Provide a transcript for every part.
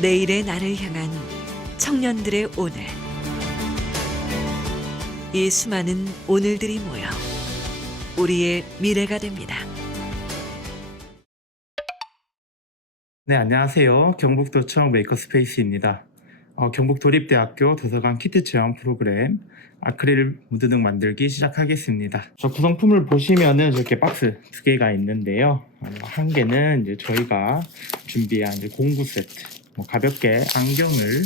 내일의 나를 향한 청년들의 오늘. 이 수많은 오늘들이 모여 우리의 미래가 됩니다. 네, 안녕하세요. 경북도청 메이커스페이스입니다. 경북도립대학교 도서관 키트 체험 프로그램 아크릴 무드등 만들기 시작하겠습니다. 저 구성품을 보시면은 이렇게 박스 두 개가 있는데요. 한 개는 이제 저희가 준비한 이제 공구 세트. 가볍게 안경을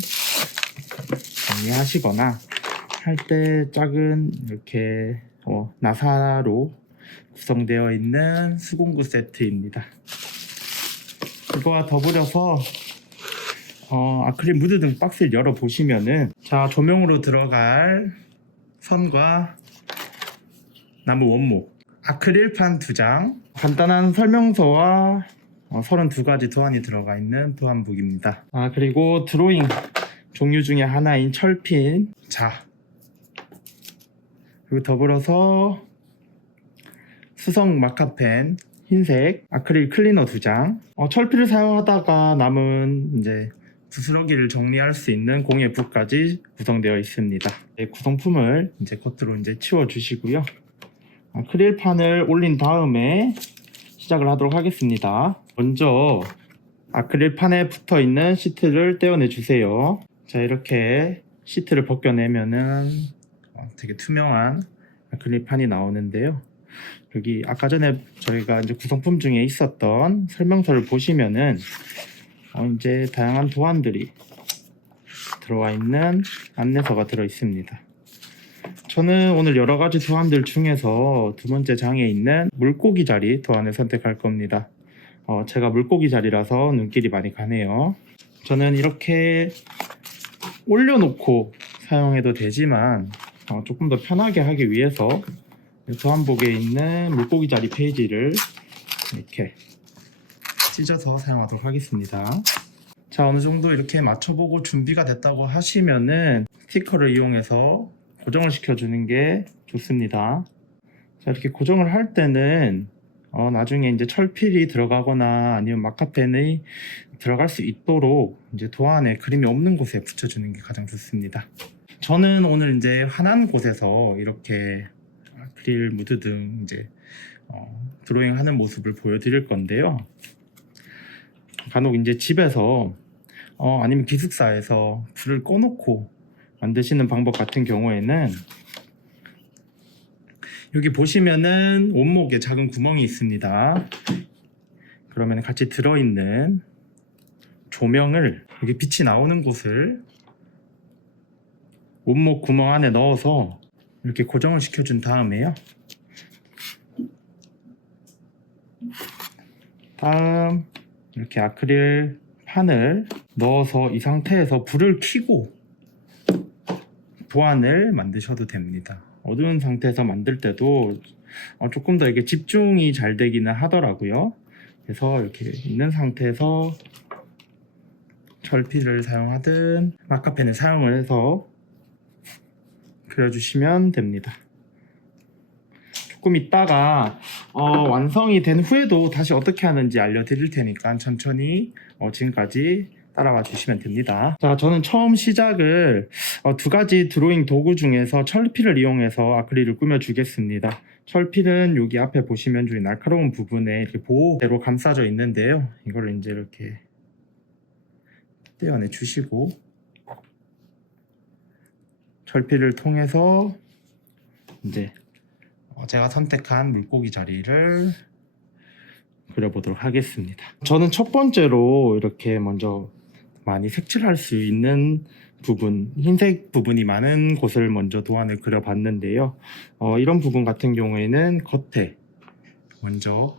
정리하시거나 할 때 작은 이렇게 나사로 구성되어 있는 수공구 세트입니다. 이거와 더불어서 아크릴 무드등 박스를 열어보시면은 자, 조명으로 들어갈 선과 나무 원목, 아크릴판 2장, 간단한 설명서와 32가지 도안이 들어가 있는 도안북입니다. 그리고 드로잉 종류 중에 하나인 철핀, 자, 그리고 더불어서 수성 마카펜 흰색, 아크릴 클리너 2장, 철필을 사용하다가 남은 이제 부스러기를 정리할 수 있는 공예북까지 구성되어 있습니다. 구성품을 이제 겉으로 이제 치워주시고요. 아크릴판을 올린 다음에 시작을 하도록 하겠습니다. 먼저 아크릴판에 붙어 있는 시트를 떼어내 주세요. 자, 이렇게 시트를 벗겨내면은 되게 투명한 아크릴판이 나오는데요. 여기 아까 전에 저희가 이제 구성품 중에 있었던 설명서를 보시면은 이제 다양한 도안들이 들어와 있는 안내서가 들어 있습니다. 저는 오늘 여러 가지 도안들 중에서 두 번째 장에 있는 물고기 자리 도안을 선택할 겁니다. 제가 물고기 자리라서 눈길이 많이 가네요. 저는 이렇게 올려놓고 사용해도 되지만 조금 더 편하게 하기 위해서 도안복에 있는 물고기 자리 페이지를 이렇게 찢어서 사용하도록 하겠습니다. 자, 어느 정도 이렇게 맞춰보고 준비가 됐다고 하시면은 스티커를 이용해서 고정을 시켜주는 게 좋습니다. 자, 이렇게 고정을 할 때는 나중에 이제 철필이 들어가거나 아니면 마카펜이 들어갈 수 있도록 이제 도안에 그림이 없는 곳에 붙여주는 게 가장 좋습니다. 저는 오늘 이제 환한 곳에서 이렇게 아크릴 무드등 이제 드로잉 하는 모습을 보여드릴 건데요. 간혹 이제 집에서 아니면 기숙사에서 불을 꺼놓고 만드시는 방법 같은 경우에는 여기 보시면은 원목에 작은 구멍이 있습니다. 그러면 같이 들어있는 조명을 여기 빛이 나오는 곳을 원목 구멍 안에 넣어서 이렇게 고정을 시켜준 다음에요. 다음 이렇게 아크릴 판을 넣어서 이 상태에서 불을 켜고 도안을 만드셔도 됩니다. 어두운 상태에서 만들 때도 조금 더 이게 집중이 잘 되기는 하더라고요. 그래서 이렇게 있는 상태에서 철필을 사용하든 마카펜을 사용을 해서 그려주시면 됩니다. 조금 있다가 완성이 된 후에도 다시 어떻게 하는지 알려드릴 테니까 천천히 지금까지 따라와 주시면 됩니다. 자, 저는 처음 시작을 두 가지 드로잉 도구 중에서 철필을 이용해서 아크릴을 꾸며주겠습니다. 철필은 여기 앞에 보시면 저기 날카로운 부분에 이렇게 보호대로 감싸져 있는데요. 이걸 이제 이렇게 떼어내 주시고 철필을 통해서 이제 제가 선택한 물고기 자리를 그려보도록 하겠습니다. 저는 첫 번째로 이렇게 먼저 많이 색칠할 수 있는 부분, 흰색 부분이 많은 곳을 먼저 도안을 그려봤는데요. 이런 부분 같은 경우에는 겉에 먼저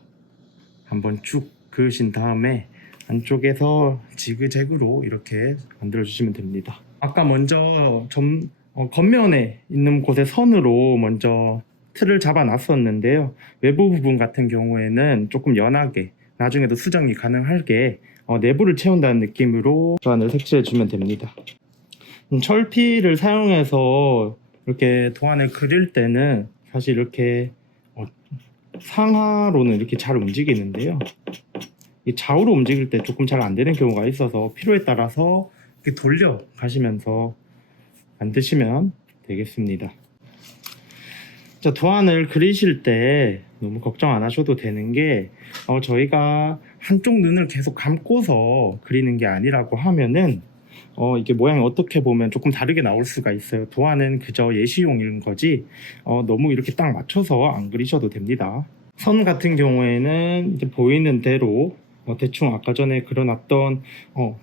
한번 쭉 그으신 다음에 안쪽에서 지그재그로 이렇게 만들어 주시면 됩니다. 아까 먼저 겉면에 있는 곳에 선으로 먼저 틀을 잡아 놨었는데요. 외부 부분 같은 경우에는 조금 연하게 나중에도 수정이 가능하게 내부를 채운다는 느낌으로 도안을 색칠해 주면 됩니다. 철필을 사용해서 이렇게 도안을 그릴 때는 사실 이렇게 상하로는 이렇게 잘 움직이는데요. 이 좌우로 움직일 때 조금 잘 안 되는 경우가 있어서 필요에 따라서 이렇게 돌려 가시면서 만드시면 되겠습니다. 자, 도안을 그리실 때 너무 걱정 안 하셔도 되는 게 저희가 한쪽 눈을 계속 감고서 그리는 게 아니라고 하면은 이게 모양이 어떻게 보면 조금 다르게 나올 수가 있어요. 도안은 그저 예시용인 거지 너무 이렇게 딱 맞춰서 안 그리셔도 됩니다. 선 같은 경우에는 이제 보이는 대로 대충 아까 전에 그려놨던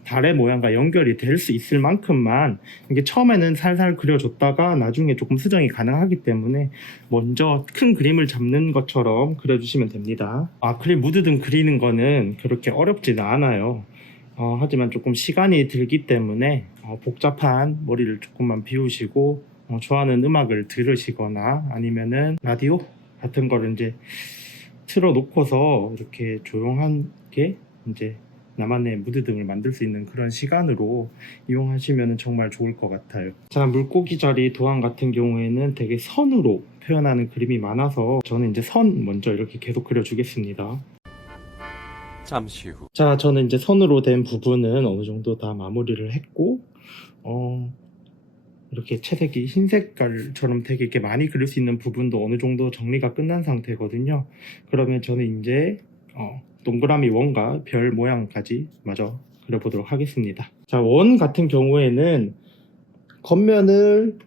달의 모양과 연결이 될 수 있을 만큼만 이게 처음에는 살살 그려줬다가 나중에 조금 수정이 가능하기 때문에 먼저 큰 그림을 잡는 것처럼 그려주시면 됩니다. 아크릴 무드 등 그리는 거는 그렇게 어렵지는 않아요. 하지만 조금 시간이 들기 때문에 복잡한 머리를 조금만 비우시고 좋아하는 음악을 들으시거나 아니면은 라디오 같은 거를 이제 틀어놓고서 이렇게 조용하게 이제 나만의 무드 등을 만들 수 있는 그런 시간으로 이용하시면 정말 좋을 것 같아요. 자, 물고기 자리 도안 같은 경우에는 되게 선으로 표현하는 그림이 많아서 저는 이제 선 먼저 이렇게 계속 그려주겠습니다. 잠시 후. 자, 저는 이제 선으로 된 부분은 어느 정도 다 마무리를 했고 이렇게 채색이 흰 색깔처럼 되게 이렇게 많이 그릴 수 있는 부분도 어느 정도 정리가 끝난 상태거든요. 그러면 저는 이제 동그라미 원과 별 모양까지 마저 그려보도록 하겠습니다. 자, 원 같은 경우에는 겉면을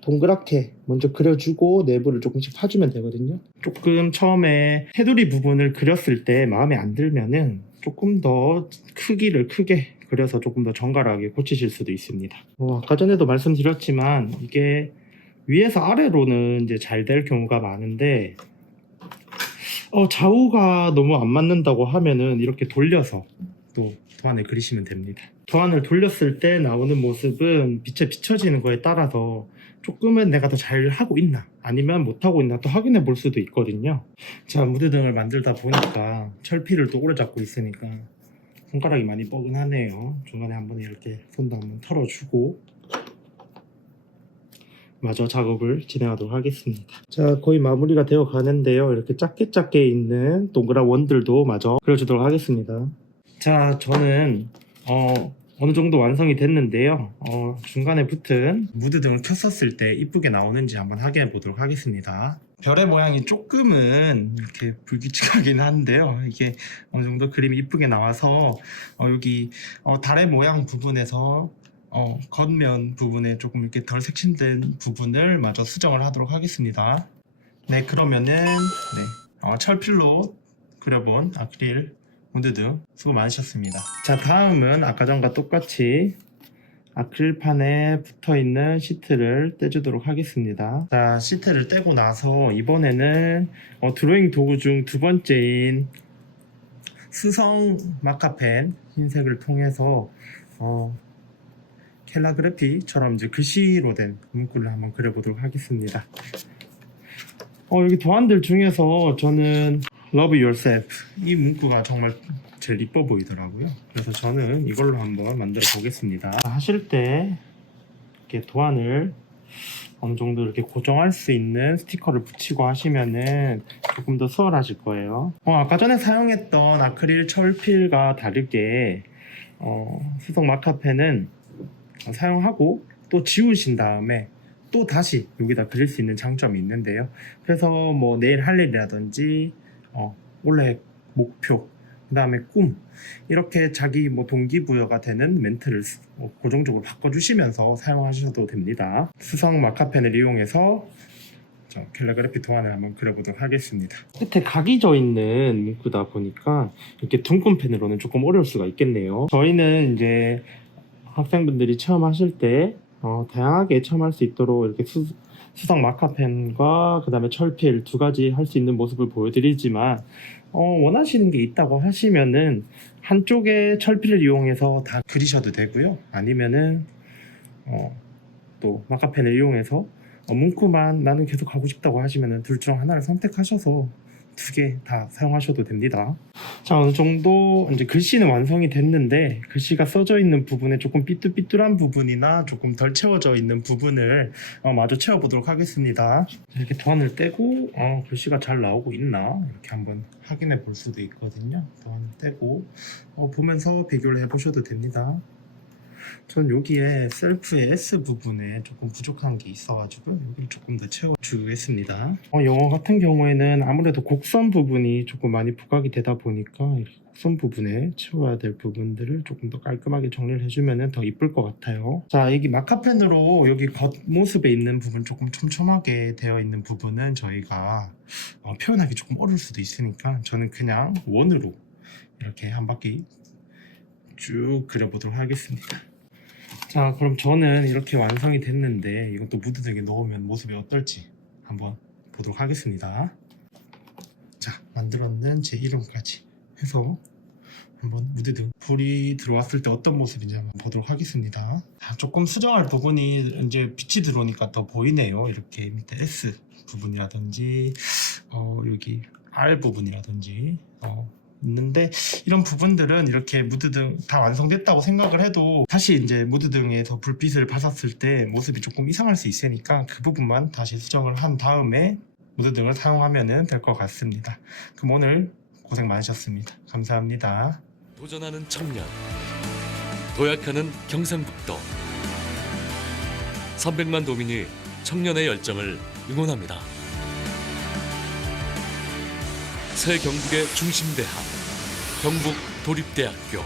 동그랗게 먼저 그려주고 내부를 조금씩 파주면 되거든요. 조금 처음에 테두리 부분을 그렸을 때 마음에 안 들면은 조금 더 크기를 크게 그려서 조금 더 정갈하게 고치실 수도 있습니다. 아까 전에도 말씀드렸지만 이게 위에서 아래로는 이제 잘 될 경우가 많은데 좌우가 너무 안 맞는다고 하면은 이렇게 돌려서 또 도안을 그리시면 됩니다. 도안을 돌렸을 때 나오는 모습은 빛에 비춰지는 거에 따라서 조금은 내가 더 잘 하고 있나 아니면 못하고 있나 또 확인해 볼 수도 있거든요. 자, 무드 등을 만들다 보니까 철피를 또 오래 잡고 있으니까 손가락이 많이 뻐근하네요. 중간에 한번 이렇게 손도 한번 털어주고 마저 작업을 진행하도록 하겠습니다. 자, 거의 마무리가 되어 가는데요. 이렇게 작게 있는 동그란 원들도 마저 그려주도록 하겠습니다. 자, 저는 어느 정도 완성이 됐는데요. 중간에 붙은 무드 등을 켰었을 때 이쁘게 나오는지 한번 확인해 보도록 하겠습니다. 별의 모양이 조금은 이렇게 불규칙하긴 한데요. 이게 어느 정도 그림이 이쁘게 나와서 여기 달의 모양 부분에서 겉면 부분에 조금 이렇게 덜 색칠된 부분을 마저 수정을 하도록 하겠습니다. 네, 그러면은 철필로 그려본 아크릴 무드 등 수고 많으셨습니다. 자, 다음은 아까 전과 똑같이 아크릴판에 붙어있는 시트를 떼주도록 하겠습니다. 자, 시트를 떼고 나서 이번에는 드로잉 도구 중 두 번째인 수성 마카펜 흰색을 통해서 캘라그래피처럼 이제 글씨로 된 문구를 한번 그려보도록 하겠습니다. 여기 도안들 중에서 저는 Love Yourself 이 문구가 정말 제일 이뻐 보이더라고요. 그래서 저는 이걸로 한번 만들어 보겠습니다. 하실 때 이렇게 도안을 어느 정도 이렇게 고정할 수 있는 스티커를 붙이고 하시면은 조금 더 수월하실 거예요. 아까 전에 사용했던 아크릴 철필과 다르게 수성 마카펜은 사용하고 또 지우신 다음에 또 다시 여기다 그릴 수 있는 장점이 있는데요. 그래서 뭐 내일 할 일이라든지 원래 목표, 그 다음에 꿈 이렇게 자기 뭐 동기부여가 되는 멘트를 고정적으로 바꿔주시면서 사용하셔도 됩니다. 수성 마카펜을 이용해서 캘리그래피 도안을 한번 그려보도록 하겠습니다. 끝에 각이 져 있는 문구다 보니까 이렇게 둥근 펜으로는 조금 어려울 수가 있겠네요. 저희는 이제 학생분들이 체험하실 때 다양하게 체험할 수 있도록 이렇게 수성 마카펜과 그 다음에 철필 두 가지 할 수 있는 모습을 보여드리지만 원하시는 게 있다고 하시면은 한쪽에 철필을 이용해서 다 그리셔도 되고요. 아니면은 또 마카펜을 이용해서 문구만 나는 계속 하고 싶다고 하시면은 둘 중 하나를 선택하셔서 두 개 다 사용하셔도 됩니다. 자, 어느 정도 이제 글씨는 완성이 됐는데 글씨가 써져 있는 부분에 조금 삐뚤삐뚤한 부분이나 조금 덜 채워져 있는 부분을 마저 채워보도록 하겠습니다. 이렇게 도안을 떼고 글씨가 잘 나오고 있나 이렇게 한번 확인해 볼 수도 있거든요. 도안을 떼고 보면서 비교를 해보셔도 됩니다. 전 여기에 셀프의 S 부분에 조금 부족한 게 있어가지고 여기를 조금 더 채워주겠습니다. 영어 같은 경우에는 아무래도 곡선 부분이 조금 많이 부각이 되다 보니까 이렇게 곡선 부분에 채워야 될 부분들을 조금 더 깔끔하게 정리를 해주면 더 이쁠 것 같아요. 자, 여기 마카펜으로 여기 겉모습에 있는 부분 조금 촘촘하게 되어 있는 부분은 저희가 표현하기 조금 어려울 수도 있으니까 저는 그냥 원으로 이렇게 한 바퀴 쭉 그려보도록 하겠습니다. 자, 그럼 저는 이렇게 완성이 됐는데 이것도 무드등에 넣으면 모습이 어떨지 한번 보도록 하겠습니다. 자, 만들었는 제 이름까지 해서 한번 무드등 불이 들어왔을 때 어떤 모습인지 한번 보도록 하겠습니다. 조금 수정할 부분이 이제 빛이 들어오니까 더 보이네요. 이렇게 밑에 S 부분이라든지 여기 R 부분이라든지 있는데 이런 부분들은 이렇게 무드등 다 완성됐다고 생각을 해도 다시 이제 무드등에서 불빛을 받았을 때 모습이 조금 이상할 수 있으니까 그 부분만 다시 수정을 한 다음에 무드등을 사용하면 될 것 같습니다. 그럼 오늘 고생 많으셨습니다. 감사합니다. 도전하는 청년, 도약하는 경상북도. 300만 도민이 청년의 열정을 응원합니다. 새 경북의 중심대학 경북도립대학교.